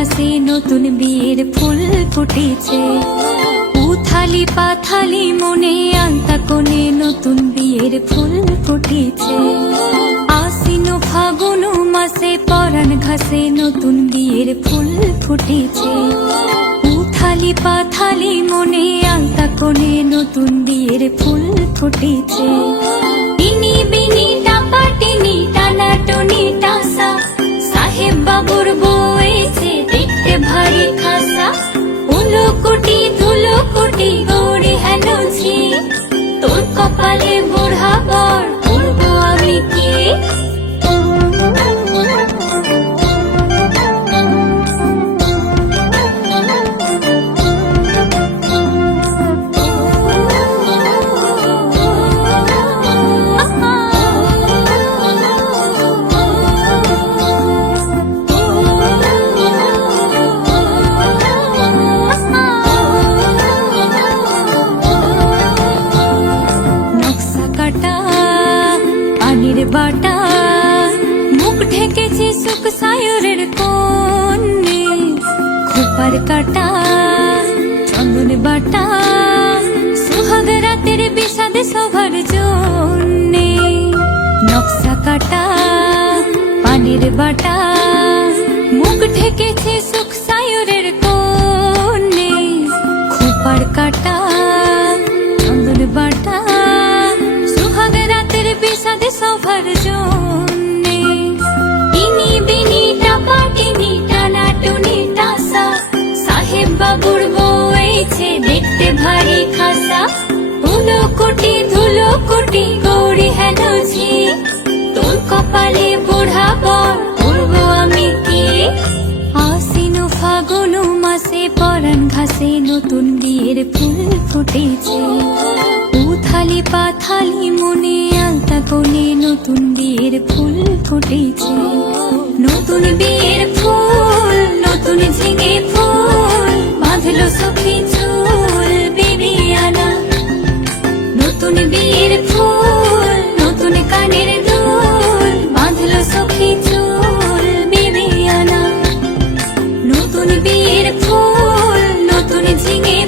ঘাসে নতুন বিয়ের ফুল ফুটেছে। উথালি পাথালি মনে আলতা কোণে নতুন বিয়ের ফুল ফুটেছে। আশ্বিন ফাগুন মাসে পরাণ ঘাসে নতুন বিয়ের ফুল ফুটেছে। উথালি পাথালি মনে আলতা কোণে নতুন বিয়ের ফুল ফুটেছে। টিনি বিনি টাপা টিনি টানা টনি টাসা, সাহেব বাবুর বউয়েছে দেখতে ভারী খাসা। উলো কুটি ধুলো কুটি গৌরী হেন ঝি, তোর কপালে বুড়া বর উড়বো আমি কি। বাটা মুখ ঢেকেছে সুখ সায়রের কোণে। খোপার কাটা চন্দন বাটা সোহাগ রাতের বিষাদ সবার জন্যে। নকশা কাটা পানির বাটা মুখ ঢেকেছে সুখ সায়রের কোণে। খোপার কাটা চন্দন বাটা সোহাগ রাতের বিষাদ সবার জন্যে। টিনি বিনি টাপা টিনি টানা টুনি টাসা, সাহেব বাবুর বউয়েছে দেখতে ভারী খাসা। উলো কুটি ধুলো কুটি গৌরী হেন ঝি, তোর কপালে বুড়া বর উড়বো আমি কি। আশ্বিন ফাগুন মাসে পরাণ ঘাসে নতুন বিয়ের ফুল ফুটেছে। উথালি পাথালি মনে আলতা কোণে নতুন বিয়ের ফুল ফুটেছে। নতুন বিয়ের ফুল নতুন ঝিঙে ফুল বাঁধলো সখী চুল বিবিয়ানা। নতুন বিয়ের ফুল নতুন কানের দুল বাঁধলো সখী চুল বিবিয়ানা। নতুন বিয়ের ফুল নতুন ঝিঙে